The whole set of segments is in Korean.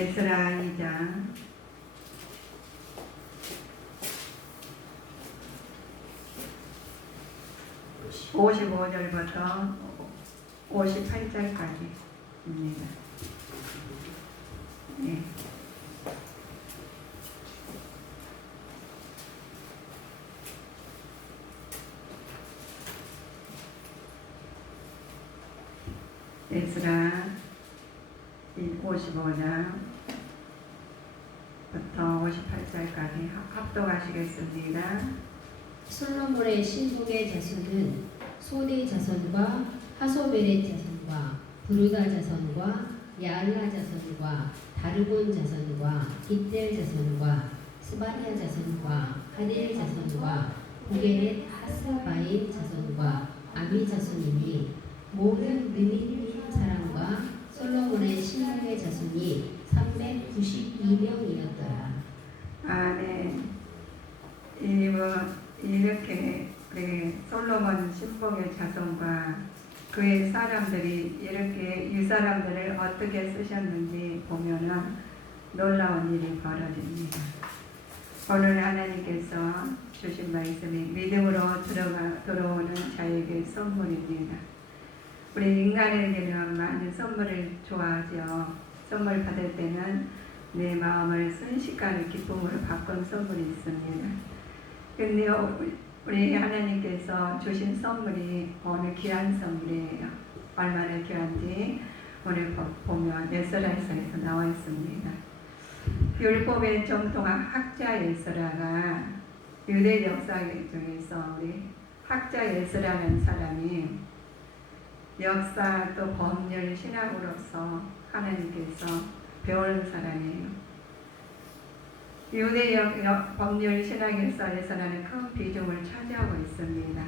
에스라 2장 55절부터 58절까지입니다. 네. 에스라 55장부터 58절까지 합독하시겠습니다. 솔로몬의 신복의 자손은 소디 자손과 하소베렛 자손과 부르다 자손과 야알라 자손과 다르곤 자손과 깃델 자손과 스바냐 자손과 하델 자손과 고게렛 하스바임 자손과 아미 자손이니 모든 느미림 사람과 솔로몬의 신복의 자손이 392명이었더라. 아멘. 이렇게 우리 솔로몬 신복의 자손과 그의 사람들이 이렇게 이 사람들을 어떻게 쓰셨는지 보면은 놀라운 일이 벌어집니다. 오늘 하나님께서 주신 말씀이 믿음으로 들어오는 자에게 선물입니다. 우리 인간에게는 많은 선물을 좋아하죠. 선물 받을 때는 내 마음을 순식간에 기쁨으로 바꾼 선물이 있습니다. 근데 우리 하나님께서 주신 선물이 오늘 귀한 선물이에요. 얼마나 귀한지 오늘 보면 에스라서에서 나와 있습니다. 율법의 정통한 학자 에스라가 유대 역사 중에서 우리 학자 에스라는 사람이 역사 또 법률 신학으로서 하나님께서 배우는 사람이에요. 유대 법률 신학 역사에서는 큰 비중을 차지하고 있습니다.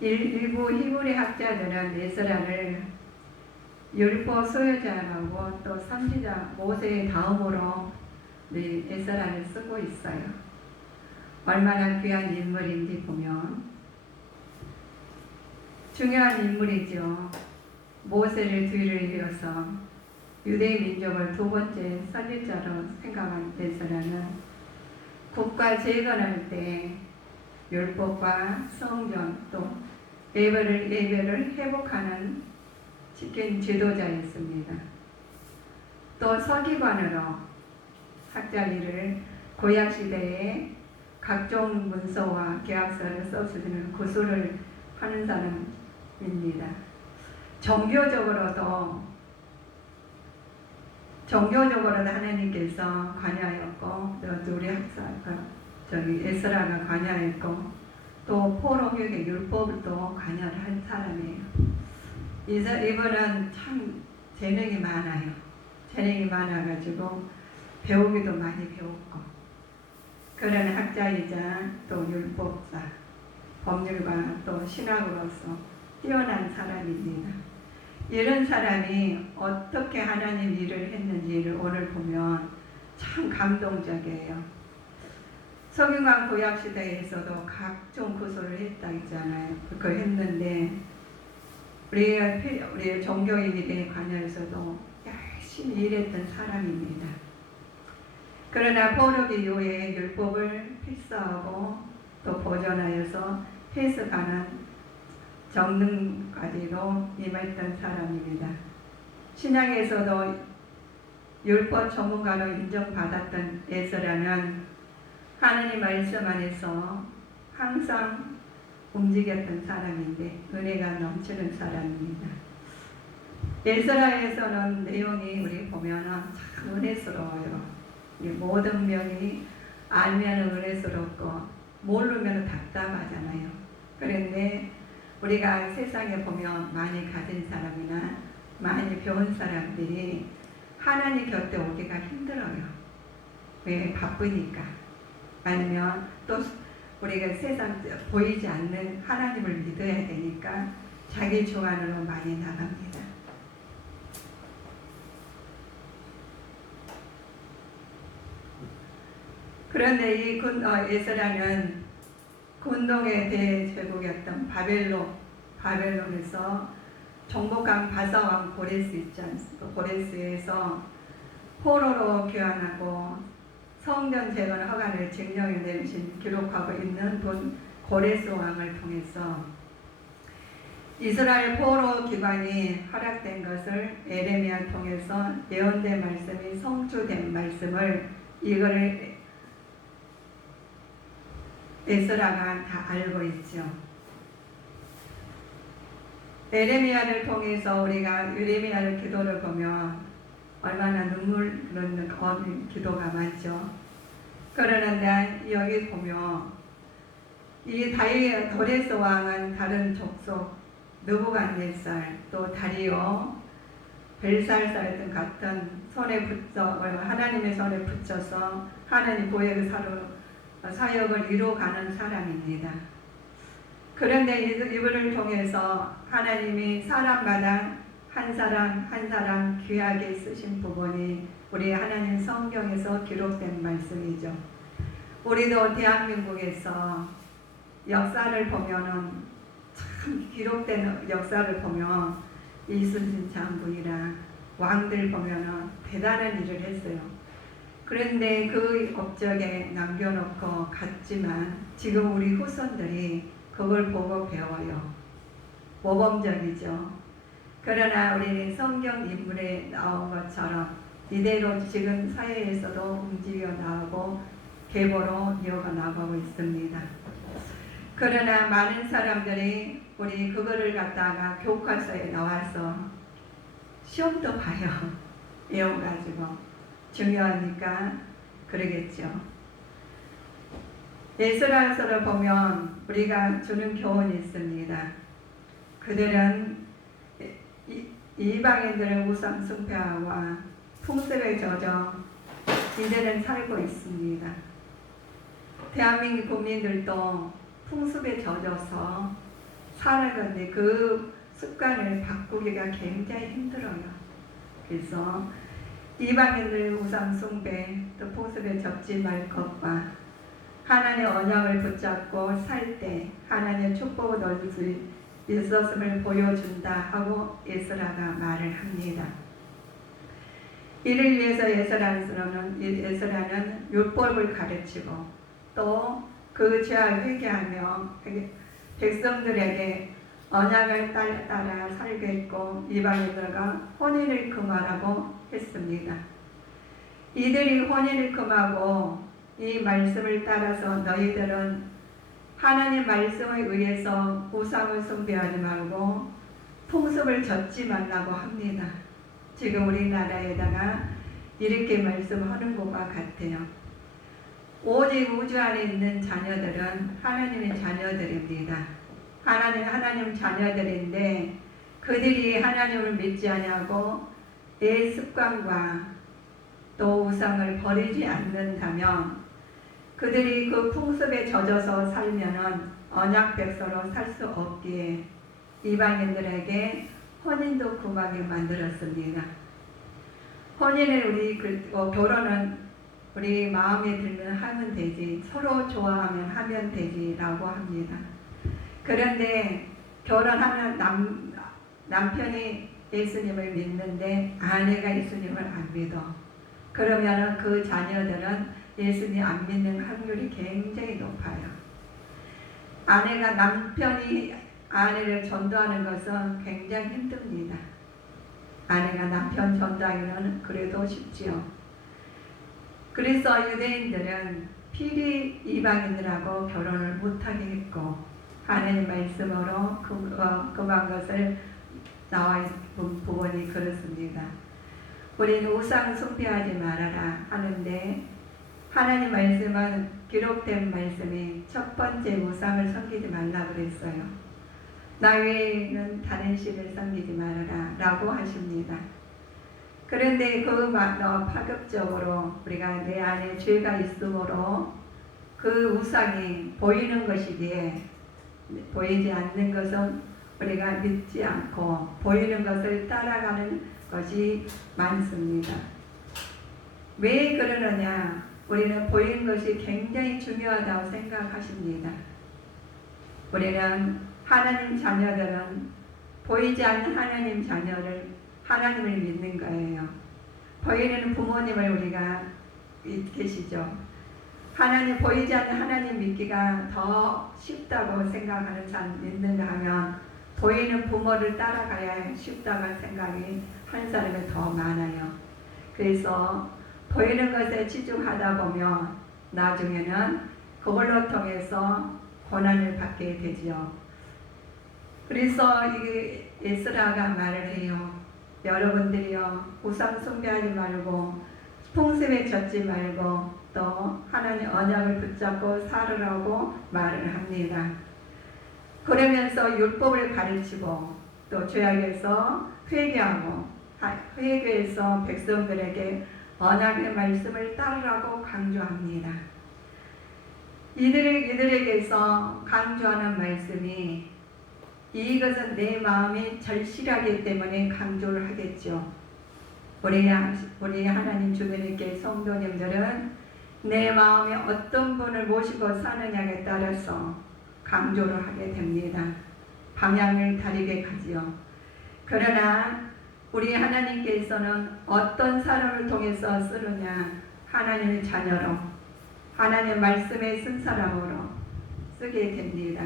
일부 히브리 학자들은 에스라를 율법 소유자라고 또 선지자 모세의 다음으로 에스라를 쓰고 있어요. 얼마나 귀한 인물인지 보면 중요한 인물이죠. 모세를 뒤를 이어서 유대 민족을 두 번째 선지자로 생각한 에스라는 국가 재건할 때 율법과 성전 또 예배를 회복하는 지킨 지도자였습니다. 또 서기관으로 학자 일을 구약 시대에 각종 문서와 계약서를 써주는 구술을 하는 사람입니다. 종교적으로도 하나님께서 관여하였고 또 우리 학사가 에스라가 관여했고 또 포로교육의 율법도 관여를 한 사람이에요. 이분은 참 재능이 많아요. 재능이 많아가지고 배우기도 많이 배웠고 그런 학자이자 또 율법사 법률과 또 신학으로서 뛰어난 사람입니다. 이런 사람이 어떻게 하나님 일을 했는지를 오늘 보면 참 감동적이에요. 석유관 구약 시대에서도 각종 구술을 했다 했잖아요. 그걸 했는데 우리의 종교의 일에 관여해서도 열심히 일했던 사람입니다. 그러나 포로기 이후에 율법을 필사하고 또 보존하여서 해석하는 정능까지도 임했던 사람입니다. 신약에서도 율법 전문가로 인정받았던 에스라는 하나님 말씀 안에서 항상 움직였던 사람인데 은혜가 넘치는 사람입니다. 에스라에서는 내용이 우리 보면은 참 은혜스러워요. 모든 명이 알면 은혜스럽고 모르면 답답하잖아요. 그런데 우리가 세상에 보면 많이 가진 사람이나 많이 배운 사람들이 하나님 곁에 오기가 힘들어요. 왜? 바쁘니까. 아니면 또 우리가 세상 보이지 않는 하나님을 믿어야 되니까 자기 주관으로 많이 나갑니다. 그런데 이 에스라는 군동의 대제국이었던 바벨론에서 정복한 바사왕 고레스 있지 않습니까? 고레스에서 포로로 귀환하고 성전 재건 허가를 증명해 내리신 기록하고 있는 분 고레스 왕을 통해서 이스라엘 포로 기관이 허락된 것을 에레미야를 통해서 예언된 말씀이 성취된 말씀을 이거를 에스라가 다 알고 있죠. 에레미야를 통해서 우리가 예레미야를 기도를 보면 얼마나 눈물 넣는 기도가 많죠. 그러는데 여기 보면 이 고레스 왕은 다른 족속 느부갓네살 또 다리오 벨살살 등 같은 손에 붙여 하나님의 손에 붙여서 하나님 보혜의 사역을 이루어가는 사람입니다. 그런데 이분을 통해서 하나님이 사람마다 한 사람 한 사람 귀하게 쓰신 부분이 우리 하나님 성경에서 기록된 말씀이죠. 우리도 대한민국에서 역사를 보면은 참 기록된 역사를 보면 이순신 장군이랑 왕들 보면은 대단한 일을 했어요. 그런데 그 업적에 남겨놓고 갔지만 지금 우리 후손들이 그걸 보고 배워요. 모범적이죠. 그러나 우리 성경 인물에 나온 것처럼 이대로 지금 사회에서도 움직여 나오고 계보로 이어가 나가고 있습니다. 그러나 많은 사람들이 우리 그거를 갖다가 교과서에 나와서 시험도 봐요. 외워가지고 중요하니까 그러겠죠. 에스라서를 보면 우리가 주는 교훈이 있습니다. 그들은 이방인들의 우상 숭배와 풍습에 젖어 이들은 살고 있습니다. 대한민국 국민들도 풍습에 젖어서 살아가는데 그 습관을 바꾸기가 굉장히 힘들어요. 그래서 이방인들의 우상 숭배 또 풍습에 젖지 말 것과 하나님의 언약을 붙잡고 살 때 하나님의 축복을 얻을 수 있었음을 보여준다 하고 에스라가 말을 합니다. 이를 위해서 에스라는 율법을 가르치고 또 그 죄를 회개하며 백성들에게 언약을 따라 살겠고 이방인들과 혼인을 금하라고 했습니다. 이들이 혼인을 금하고 이 말씀을 따라서 너희들은 하나님 말씀에 의해서 우상을 숭배하지 말고 풍습을 좇지 말라고 합니다. 지금 우리나라에다가 이렇게 말씀하는 것과 같아요. 오직 우주 안에 있는 자녀들은 하나님의 자녀들입니다. 하나님 자녀들인데 그들이 하나님을 믿지 아니하고 내 습관과 또 우상을 버리지 않는다면 그들이 그 풍습에 젖어서 살면은 언약 백성으로 살 수 없기에 이방인들에게 혼인도 금하게 만들었습니다. 혼인을 결혼은 우리 마음에 들면 하면 되지, 서로 좋아하면 하면 되지라고 합니다. 그런데 결혼하면 남편이 예수님을 믿는데 아내가 예수님을 안 믿어. 그러면은 그 자녀들은 예수님 안 믿는 확률이 굉장히 높아요. 남편이 아내를 전도하는 것은 굉장히 힘듭니다. 아내가 남편 전도하기는 그래도 쉽지요. 그래서 유대인들은 필히 이방인들하고 결혼을 못하게 했고 하나님 말씀으로 금한 것을 나와 있는 부분이 그렇습니다. 우리는 우상 숭배하지 말아라 하는데 하나님 말씀은 기록된 말씀이 첫 번째 우상을 섬기지 말라 그랬어요. 나 외에는 다른 신을 섬기지 말아라 라고 하십니다. 그런데 파급적으로 우리가 내 안에 죄가 있으므로 그 우상이 보이는 것이기에 보이지 않는 것은 우리가 믿지 않고 보이는 것을 따라가는 것이 많습니다. 왜 그러느냐? 우리는 보이는 것이 굉장히 중요하다고 생각하십니다. 우리는 하나님 자녀들은 보이지 않는 하나님 자녀를 하나님을 믿는 거예요. 보이는 부모님을 우리가 계시죠. 하나님 보이지 않는 하나님 믿기가 더 쉽다고 생각하는 사람 있는가 하면 보이는 부모를 따라가야 쉽다고 생각이 한 사람이 더 많아요. 그래서 보이는 것에 치중하다 보면 나중에는 그걸로 통해서 고난을 받게 되지요. 그래서 이 에스라가 말을 해요. 여러분들이요, 우상 숭배하지 말고 풍습에 젖지 말고 또 하나님 언약을 붙잡고 살으라고 말을 합니다. 그러면서 율법을 가르치고 또 죄악에서 회개하고 회개해서 백성들에게 언약의 말씀을 따르라고 강조합니다. 이들에게서 강조하는 말씀이 이것은 내 마음이 절실하기 때문에 강조를 하겠죠. 우리 하나님 주변에 계신 성도님들은 내 마음에 어떤 분을 모시고 사느냐에 따라서 강조를 하게 됩니다. 방향을 다르게 가지요. 그러나 우리 하나님께서는 어떤 사람을 통해서 쓰느냐, 하나님의 자녀로, 하나님의 말씀에 쓴 사람으로 쓰게 됩니다.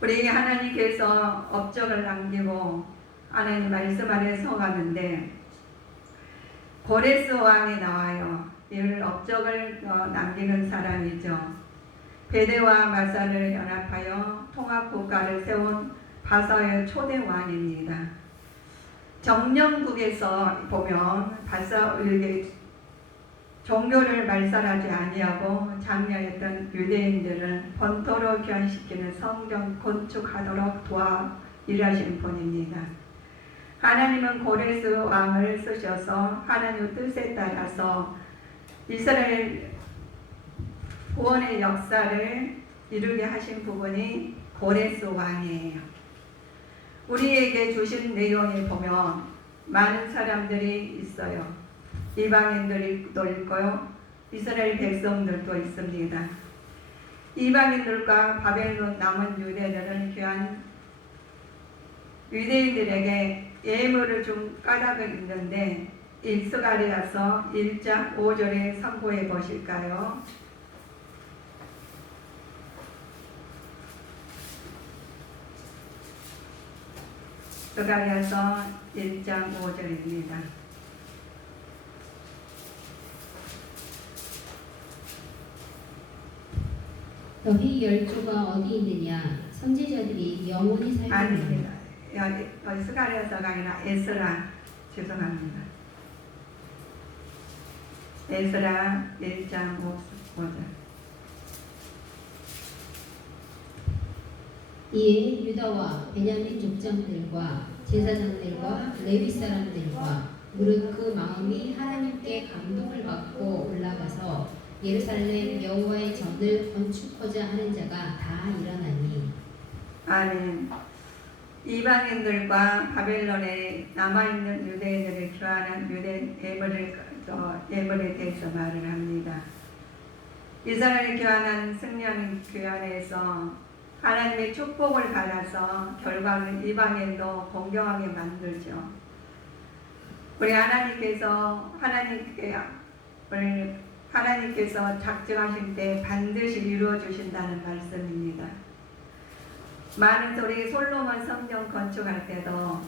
우리 하나님께서 업적을 남기고 하나님 말씀 아래 서가는데 고레스 왕이 나와요. 이를 업적을 남기는 사람이죠. 베데와 마사를 연합하여 통합국가를 세운 바사의 초대 왕입니다. 정령국에서 보면 바사에게 종교를 말살하지 아니하고 장려했던 유대인들을 본토로 귀환시키는 성전 건축하도록 도와 일하신 분입니다. 하나님은 고레스 왕을 쓰셔서 하나님의 뜻에 따라서 이스라엘 구원의 역사를 이루게 하신 부분이 고레스 왕이에요. 우리에게 주신 내용에 보면 많은 사람들이 있어요. 이방인들도 있고요. 이스라엘 백성들도 있습니다. 이방인들과 바벨론 남은 유대인들은 귀한 유대인들에게 예물을 준 까닭이 있는데 스가랴서 1장 5절에 참고해 보실까요? 스가랴서 1장 5절입니다. 너희 열조가 어디 있느냐? 선지자들이 영원히 살리라. 아닙니다. 여기 스가랴서가 아니라 에스라, 죄송합니다. 에스라 1장 5절. 이에 유다와 베냐민 족장들과 제사장들과 레위 사람들과 무릇 그 마음이 하나님께 감동을 받고 올라가서 예루살렘 여호와의 전을 건축하자 하는 자가 다 일어나니. 아멘. 이방인들과 바벨론에 남아있는 유대인들을 교환한 유대 예물에 대해서 말을 합니다. 이스라엘 교환한 승리하는 교환에서 하나님의 축복을 받아서 결과는 이방인도 공경하게 만들죠. 우리 하나님께서 작정하실 때 반드시 이루어 주신다는 말씀입니다. 많은 우리 솔로몬 성전 건축할 때도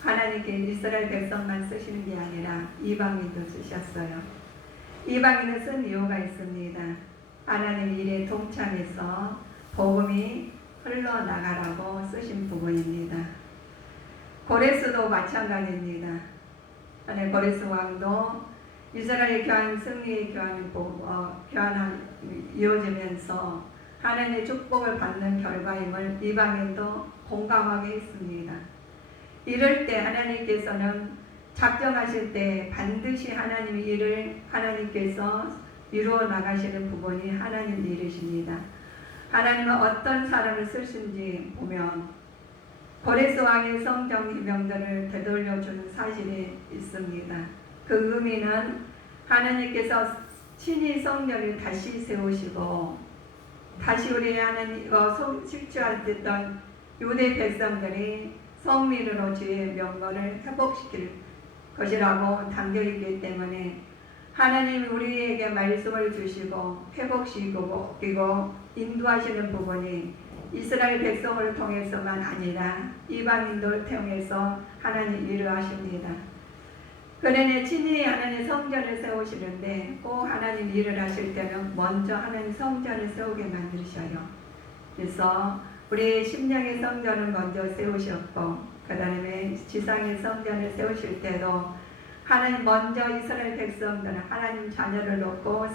하나님께 이스라엘 백성만 쓰시는 게 아니라 이방인도 쓰셨어요. 이방인을 쓴 이유가 있습니다. 하나님 일에 동참해서 복음이 흘러나가라고 쓰신 부분입니다. 고레스도 마찬가지입니다. 고레스 왕도 이스라엘 교환 승리의 교환이 이어지면서 하나님의 축복을 받는 결과임을 이방인도 공감하게 했습니다. 이럴 때 하나님께서는 작정하실 때 반드시 하나님의 일을 하나님께서 이루어 나가시는 부분이 하나님 일이십니다. 하나님은 어떤 사람을 쓰신지 보면 고레스 왕의 성경 해명들을 되돌려주는 사실이 있습니다. 그 의미는 하나님께서 친히 성전을 다시 세우시고 다시 우리 하나님 실추했던 유대 백성들이 성민으로 주의 명분을 회복시킬 것이라고 담겨있기 때문에 하나님이 우리에게 말씀을 주시고 회복시키고 그리고 인도하시는 부분이 이스라엘 백성을 통해서만 아니라 이방인들 통해서 하나님 일을 하십니다. 그러니 친히 하나님 성전을 세우시는데 꼭 하나님 일을 하실 때는 먼저 하나님 성전을 세우게 만드셔요. 그래서 우리 심령의 성전을 먼저 세우셨고 그 다음에 지상의 성전을 세우실 때도 하나님 먼저 이스라엘 백성들은 하나님 자녀를 놓고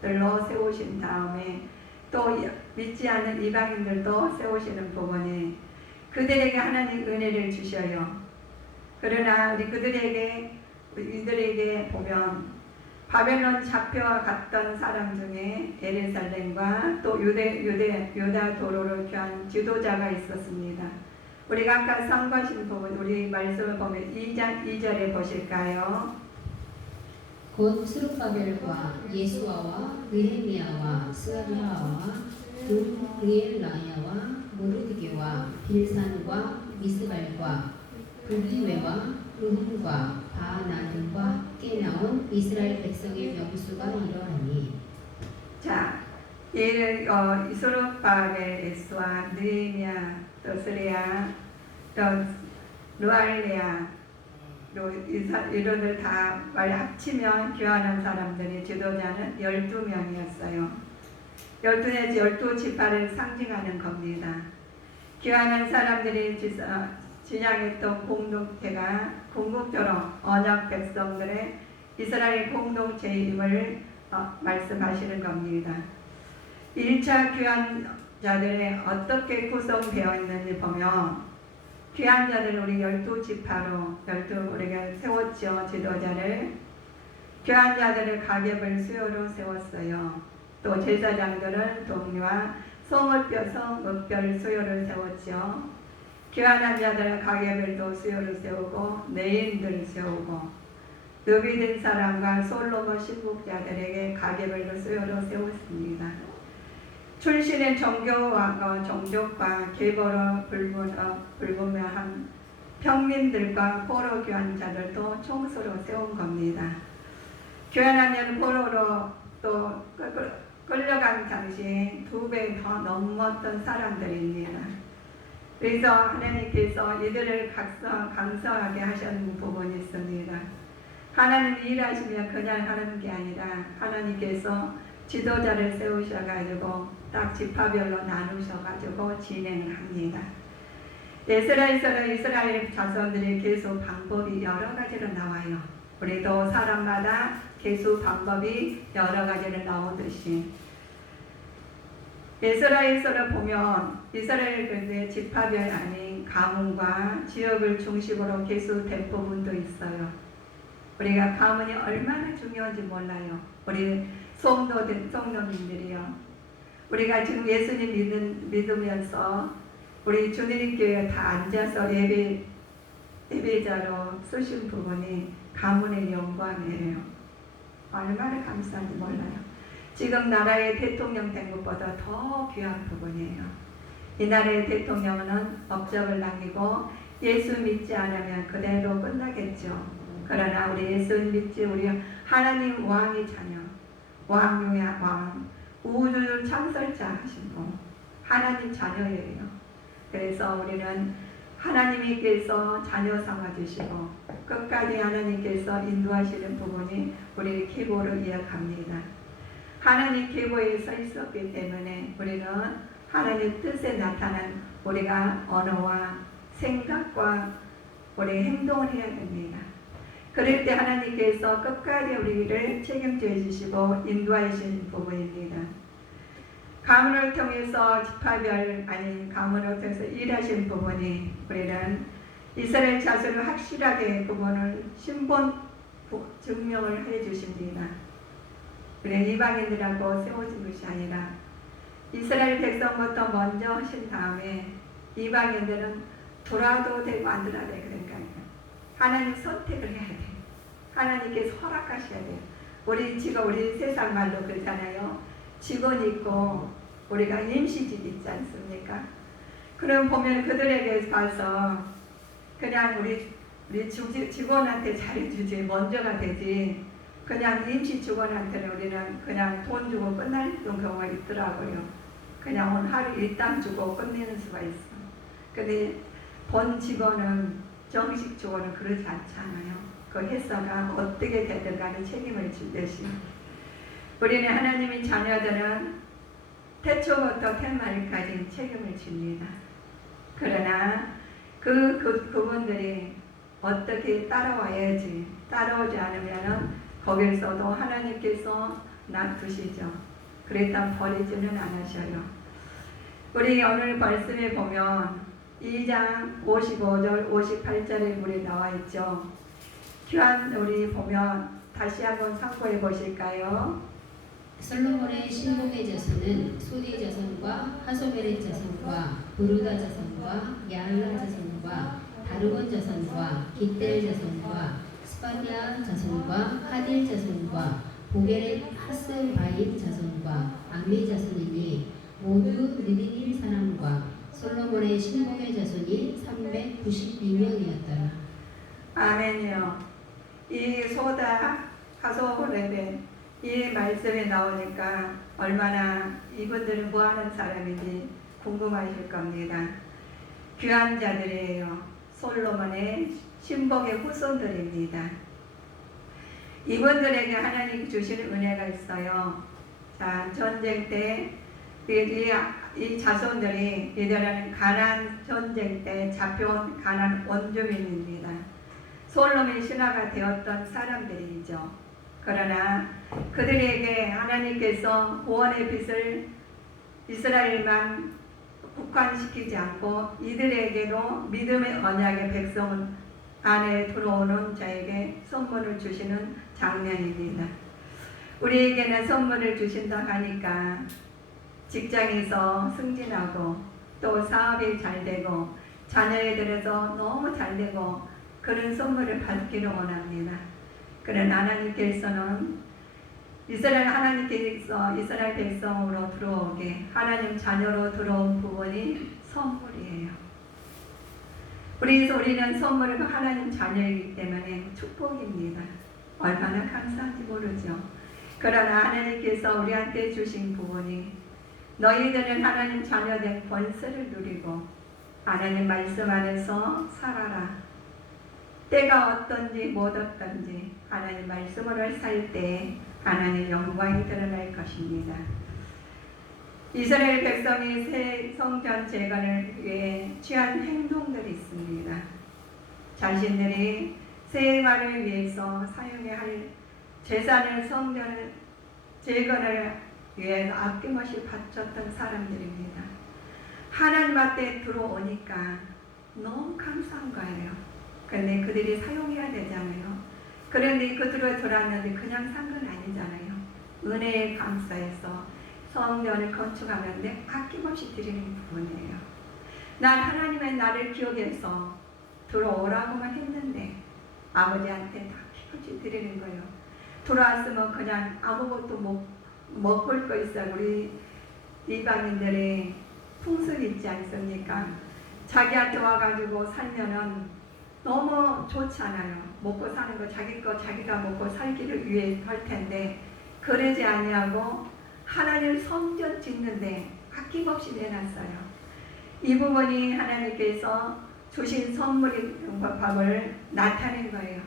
들로 세우신 다음에 또 믿지 않는 이방인들도 세우시는 부분이 그들에게 하나님 은혜를 주셔요. 그러나 이들에게 보면 바벨론 잡혀갔던 사람 중에 예루살렘과 또 유다 도로를 귀한 지도자가 있었습니다. 우리가 아까 선거하신 부분 우리 말씀을 보면 2절에 보실까요? 곧 스룹바벨과 예수아와 느헤미야와 스가랴와 의엘나야와 모르드게와 빌산과 미스발과 부기웨와 르훔과 바나들과 함께 나온 이스라엘 백성의 명수가 이러하니. 자, 이스룹바벨, 예수아, 느헤미야, 또 스레야, 또 루알레야, 이런들 다 말 합치면 교환한 사람들이 지도자는 12명이었어요. 12 지파를 상징하는 겁니다. 교환한 사람들이 지향했던 공동체가 궁극적으로 언약 백성들의 이스라엘 공동체임을 말씀하시는 겁니다. 1차 귀환자들이 어떻게 구성되어 있는지 보면 귀환자들은 우리 12지파로 우리가 세웠죠. 지도자를 귀환자들을 가계별 수요로 세웠어요. 또 제사장들은 동료와 성읍별 수요를 세웠죠. 귀환한 자들은 가계별도 수요를 세우고 내인들 세우고 너비된 사람과 솔로몬 신복자들에게 가계별로 수요를 세웠습니다. 출신의 종족과 계보로 불분명한 평민들과 포로 교환자들도 총수로 세운 겁니다. 교환하면 포로로 또 끌려간 당시 2배 더 넘었던 사람들입니다. 그래서 하나님께서 이들을 강성하게 하시는 부분이 있습니다. 하나님이 일하시면 그냥 하는 게 아니라 하나님께서 지도자를 세우셔가지고 딱 지파별로 나누셔가지고 진행을 합니다. 에스라에서는 이스라엘 자손들이 계수 방법이 여러 가지로 나와요. 우리도 사람마다 계수 방법이 여러 가지로 나오듯이 에스라에서는 보면 이스라엘 지파별 아닌 가문과 지역을 중심으로 계수된 부분도 있어요. 우리가 가문이 얼마나 중요한지 몰라요. 우리 성도민들이요. 우리가 지금 예수님 믿으면서 우리 주님 교회에 다 앉아서 예배자로 쓰신 부분이 가문의 영광이에요. 얼마나 감사한지 몰라요. 지금 나라의 대통령 된 것보다 더 귀한 부분이에요. 이 나라의 대통령은 업적을 남기고 예수 믿지 않으면 그대로 끝나겠죠. 그러나 우리 예수 믿지 우리 하나님 왕의 자녀 왕 중의 왕 우주 창설자 하신 분 하나님 자녀예요. 그래서 우리는 하나님께서 자녀 삼아주시고 끝까지 하나님께서 인도하시는 부분이 우리 계보를 이어갑니다. 하나님 계보에 서 있었기 때문에 우리는 하나님 뜻에 나타난 우리가 언어와 생각과 우리 행동을 해야 됩니다. 그럴 때 하나님께서 끝까지 우리를 책임져 주시고 인도하시는 부분입니다. 가문을 통해서 지파별 아닌 가문을 통해서 일하신 부분이 우리는 이스라엘 자손을 확실하게 그분을 신분 증명을 해 주십니다. 우리 이방인들하고 세워진 것이 아니라 이스라엘 백성부터 먼저 하신 다음에 이방인들은 돌아도 되고 안 돌아도 되고 그러니까요. 하나님 선택을 해야 돼요. 하나님께서 허락하셔야 돼요. 우리 세상 말로 그러잖아요. 직원 있고 우리가 임시직 있지 않습니까? 그럼 보면 그들에게 가서 그냥 우리 직원한테 잘해주지 먼저가 되지 그냥 임시 직원한테는 우리는 그냥 돈 주고 끝날 경우가 있더라고요. 그냥 오늘 하루 일당 주고 끝내는 수가 있어. 근데 본 직원은 정식 직원은 그러지 않잖아요. 그 회사가 어떻게 되든 간에 책임을 지듯이 우리는 하나님의 자녀들은 태초부터 태말까지 책임을 집니다. 그러나 그분들이 어떻게 따라와야지 따라오지 않으면은 거기서도 하나님께서 놔두시죠. 그랬다 버리지는 않으셔요. 우리 오늘 말씀에 보면 2장 55절 58절에 우리 나와 있죠. 귀한 우리 보면 다시 한번 참고해 보실까요? 솔로몬의 신복의 자손은 소디 자손과 하소베렛 자손과 부르다 자손과 야알라 자손과 다르곤 자손과 깃델 자손과 스파디아 자손과 하딜 자손과 보게렛 하스바임 자손과 암미 자손이니 모두 느디님 사람과 솔로몬의 신복의 자손이 392명이었더라. 아멘이요. 이 소다 하소베렛 이 말씀에 나오니까 얼마나 이분들은 뭐하는 사람인지 궁금하실 겁니다. 귀한 자들이에요. 솔로몬의 신복의 후손들입니다. 이분들에게 하나님 주시는 은혜가 있어요. 자, 전쟁 때 이 자손들이 이들은 가나안 전쟁 때 잡혀온 가나안 원주민입니다. 솔로몬의 신하가 되었던 사람들이죠. 그러나 그들에게 하나님께서 구원의 빛을 이스라엘만 국한시키지 않고 이들에게도 믿음의 언약의 백성 안에 들어오는 자에게 선물을 주시는 장면입니다. 우리에게는 선물을 주신다 하니까 직장에서 승진하고 또 사업이 잘 되고 자녀에 들어서 너무 잘 되고 그런 선물을 받기를 원합니다. 그러나 하나님께서는 하나님께서 이스라엘 백성으로 들어오게 하나님 자녀로 들어온 부분이 선물이에요. 우리는 선물은 하나님 자녀이기 때문에 축복입니다. 얼마나 감사한지 모르죠. 그러나 하나님께서 우리한테 주신 부분이 너희들은 하나님 자녀된 권세를 누리고 하나님 말씀 안에서 살아라. 때가 어떤지 못 어떤지 하나님 말씀으로 살 때 하나님의 영광이 드러날 것입니다. 이스라엘 백성이 새 성전 재건을 위해 취한 행동들이 있습니다. 자신들이 생활을 위해서 사용해야 할 재산을 성전을 재건을 위해서 아낌없이 바쳤던 사람들입니다. 하나님 앞에 들어오니까 너무 감사한 거예요. 그런데 그들이 사용해야 되잖아요. 그런데 그들로 들어왔는데 그냥 산 건 아니잖아요. 은혜에 감사해서 성전을 건축하는데 아낌없이 드리는 부분이에요. 난 하나님의 나를 기억해서 들어오라고만 했는데 아버지한테 다 아낌없이 드리는 거예요. 들어왔으면 그냥 아무것도 먹을 거 있어요. 우리 이방인들의 풍습이 있지 않습니까? 자기한테 와가지고 살면은 너무 좋잖아요. 먹고 사는 거 자기 거 자기가 먹고 살기를 위해 할 텐데 그러지 아니하고 하나님 성전 짓는데 아낌없이 내놨어요. 이 부분이 하나님께서 주신 선물인 법을 나타낸 거예요.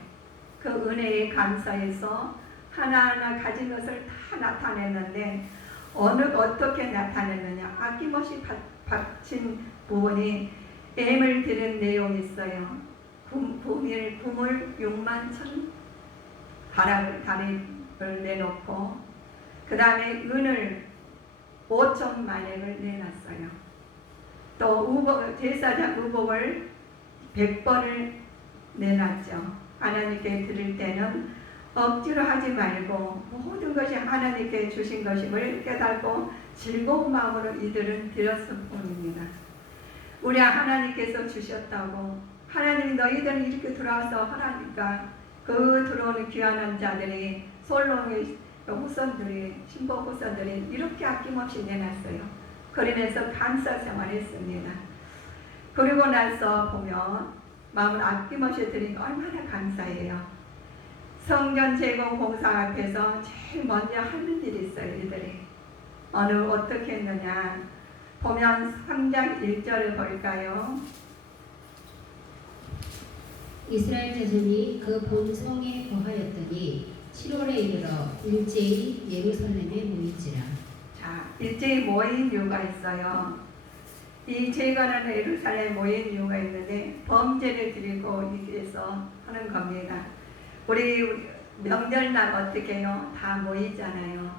그 은혜에 감사해서 하나하나 가진 것을 다 나타냈는데 어떻게 나타냈느냐. 아낌없이 바친 부분이 애물 드는 내용이 있어요. 금을 6만 천 다리를 내놓고 그 다음에 은을 5천만 획을 내놨어요. 또 제사장 의복을 100번을 내놨죠. 하나님께 드릴 때는 억지로 하지 말고 모든 것이 하나님께 주신 것임을 깨닫고 즐거운 마음으로 이들은 드렸을 뿐입니다. 우리 하나님께서 주셨다고 하나님이 너희들은 이렇게 들어와서 하라니까 그 들어오는 귀한 자들이 솔로몬의 후손들이 신복 후손들이 이렇게 아낌없이 내놨어요. 그러면서 감사 생활했습니다. 그리고 나서 보면 마음을 아낌없이 드리니까 얼마나 감사해요. 성전 제공 공사 앞에서 제일 먼저 하는 일이 있어요. 이들이 어떻게 했느냐 보면 3장 1절을 볼까요? 이스라엘 자손이 그 본성에 거하였더니 7월에 이르러 일제히 예루살렘에 모이지라. 자, 일제히 모인 이유가 있어요. 이 제거는 예루살렘에 모인 이유가 있는데 범죄를 드리고 위해서 하는 겁니다. 우리 명절날 어떻게 해요? 다 모이잖아요.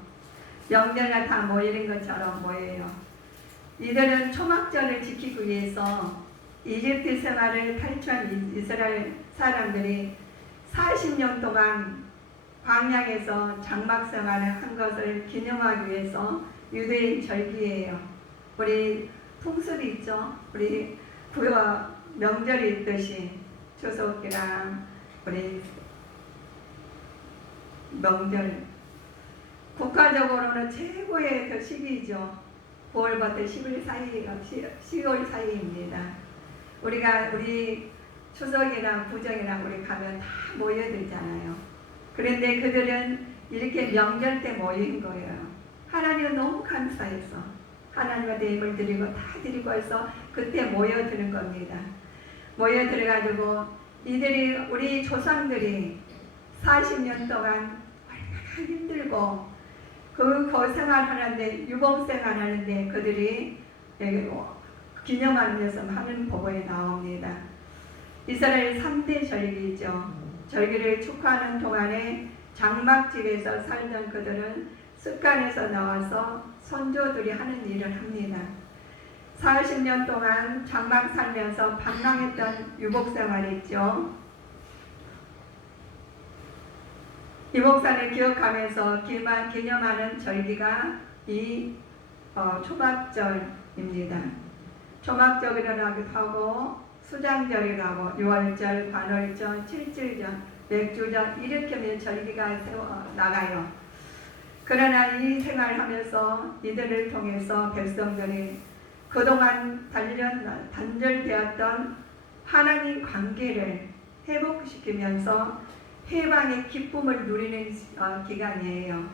명절날 다 모이는 것처럼 모여요. 이들은 초막절을 지키기 위해서 이집트 생활을 탈출한 이스라엘 사람들이 40년 동안 광야에서 장막 생활을 한 것을 기념하기 위해서 유대인 절기예요. 우리 풍습이 있죠. 우리 구여 명절이 있듯이 추석이랑 우리 명절 국가적으로는 최고의 그 시기죠. 9월부터 10월 사이가 10월 사이입니다. 우리 추석이랑 구정이랑 우리 가면 다 모여들잖아요. 그런데 그들은 이렇게 명절 때 모인 거예요. 하나님은 너무 감사해서 하나님한테 예물 드리고 다 드리고 해서 그때 모여드는 겁니다. 모여들어가지고 이들이 우리 조상들이 40년 동안 얼마나 힘들고 그 거생활하는데 유봉생활하는데 그들이 기념하면서 하는 법에 나옵니다. 이스라엘 3대 절기죠. 절기를 축하하는 동안에 장막집에서 살던 그들은 습관에서 나와서 선조들이 하는 일을 합니다. 40년 동안 장막 살면서 방랑했던 유복생활이죠. 유복사를 기억하면서 기념하는 절기가 이 초막절입니다. 초막절이라고 하고 수장절이라고 6월절, 관월절, 7절절, 맥주절 이렇게 하면 절기가 나가요. 그러나 이 생활하면서 이들을 통해서 백성들이 그동안 단절되었던 하나님 관계를 회복시키면서 해방의 기쁨을 누리는 기간이에요.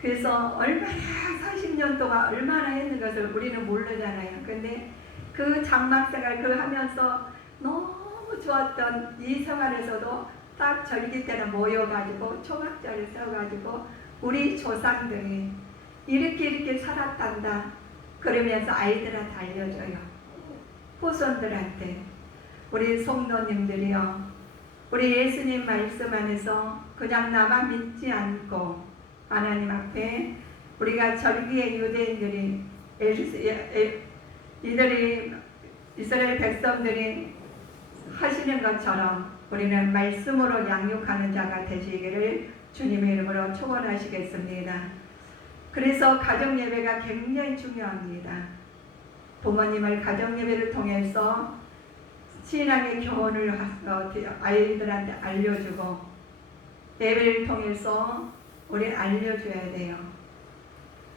그래서 얼마나 40년 동안 얼마나 했는 것을 우리는 모르잖아요. 근데 그 장막생활 그 하면서 너무 좋았던 이 생활에서도 딱 절기 때는 모여가지고 초막절을 세워가지고 우리 조상들이 이렇게 살았단다 그러면서 아이들한테 알려줘요. 후손들한테. 우리 성도님들이요, 우리 예수님 말씀 안에서 그냥 나만 믿지 않고 하나님 앞에 우리가 절기의 유대인들이 이들이 이스라엘 백성들이 하시는 것처럼 우리는 말씀으로 양육하는 자가 되시기를 주님의 이름으로 축원하시겠습니다. 그래서 가정 예배가 굉장히 중요합니다. 부모님을 가정 예배를 통해서 신앙의 교훈을 아이들한테 알려주고 예배를 통해서 우리 알려줘야 돼요.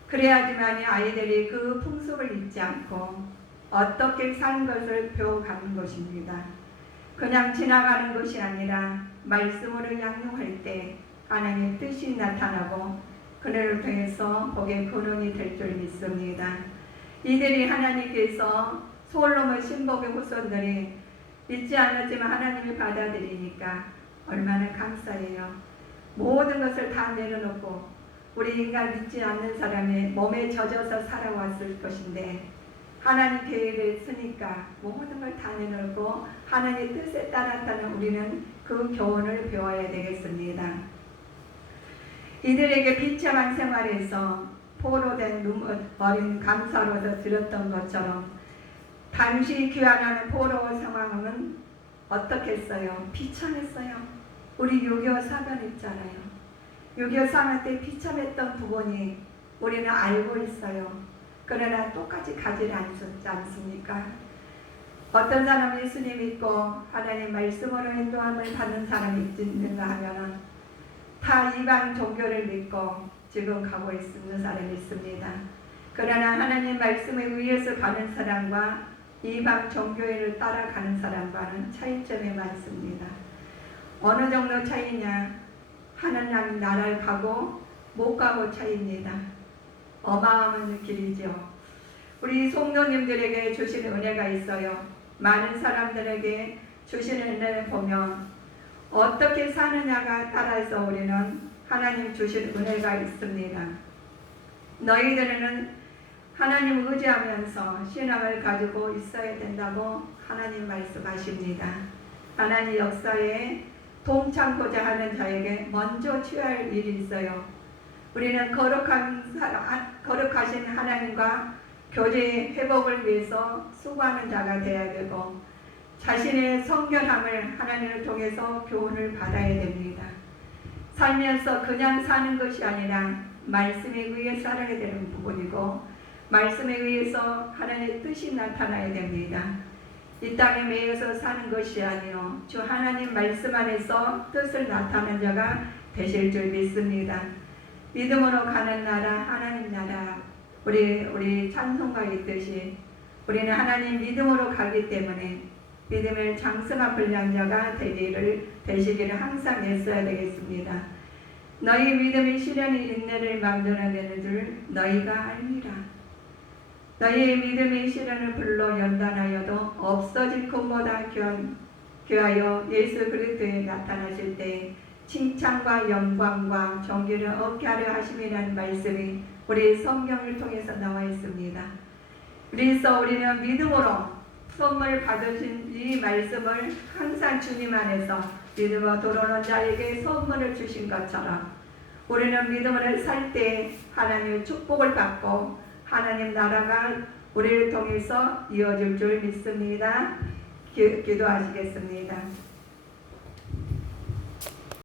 그래야지만 아이들이 그 풍습을 잊지 않고 어떻게 사는 것을 배워가는 것입니다. 그냥 지나가는 것이 아니라 말씀으로 양육할 때 하나님의 뜻이 나타나고 그들을 통해서 복의 근원이 될 줄 믿습니다. 이들이 하나님께서 솔로몬 신복의 후손들이 믿지 않았지만 하나님을 받아들이니까 얼마나 감사해요. 모든 것을 다 내려놓고 우리 인간 믿지 않는 사람의 몸에 젖어서 살아왔을 것인데 하나님 계획을 쓰니까 모든 걸 다 내놓고 하나님의 뜻에 따랐다는 우리는 그 교훈을 배워야 되겠습니다. 이들에게 비참한 생활에서 포로된 어린 감사로서 들었던 것처럼 당시 귀환하는 포로 상황은 어떻겠어요? 비참했어요. 우리 6.25 사변 있잖아요. 6.25 사변 때 비참했던 부분이 우리는 알고 있어요. 그러나 똑같이 가지 않지 않습니까? 어떤 사람이 예수님 믿고 하나님 말씀으로 인도함을 받는 사람이 있는가 하면은 다 이방 종교를 믿고 지금 가고 있는 사람이 있습니다. 그러나 하나님 말씀에 의해서 가는 사람과 이방 종교회를 따라가는 사람과는 차이점이 많습니다. 어느 정도 차이냐? 하나님 나라를 가고 못 가고 차이입니다. 어마어마한 길이죠. 우리 성도님들에게 주시는 은혜가 있어요. 많은 사람들에게 주시는 은혜를 보면 어떻게 사느냐가 따라서 우리는 하나님 주신 은혜가 있습니다. 너희들은 하나님 의지하면서 신앙을 가지고 있어야 된다고 하나님 말씀하십니다. 하나님 역사에 동참고자 하는 자에게 먼저 취할 일이 있어요. 우리는 거룩하신 하나님과 교제의 회복을 위해서 수고하는 자가 되어야 되고 자신의 성결함을 하나님을 통해서 교훈을 받아야 됩니다. 살면서 그냥 사는 것이 아니라 말씀에 의해 살아야 되는 부분이고 말씀에 의해서 하나님의 뜻이 나타나야 됩니다. 이 땅에 매여서 사는 것이 아니요 주 하나님 말씀 안에서 뜻을 나타내는 자가 되실 줄 믿습니다. 믿음으로 가는 나라 하나님 나라 우리 찬송가 있듯이 우리는 하나님 믿음으로 가기 때문에 믿음을 장성한 분량자가 되시기를 항상 애써야 되겠습니다. 너희 믿음이 시련이 인내를 만들어내는 줄 너희가 알미라. 너희의 믿음이 시련을 불러 연단하여도 없어질 것보다 귀하여 예수 그리스도에 나타나실 때 칭찬과 영광과 존귀를 얻게 하려 하심이라는 말씀이 우리 성경을 통해서 나와 있습니다. 그래서 우리는 믿음으로 선물 받으신 이 말씀을 항상 주님 안에서 믿음으로 돌아오는 자에게 선물을 주신 것처럼 우리는 믿음으로 살 때 하나님의 축복을 받고 하나님 나라가 우리를 통해서 이어질 줄 믿습니다. 기도하시겠습니다.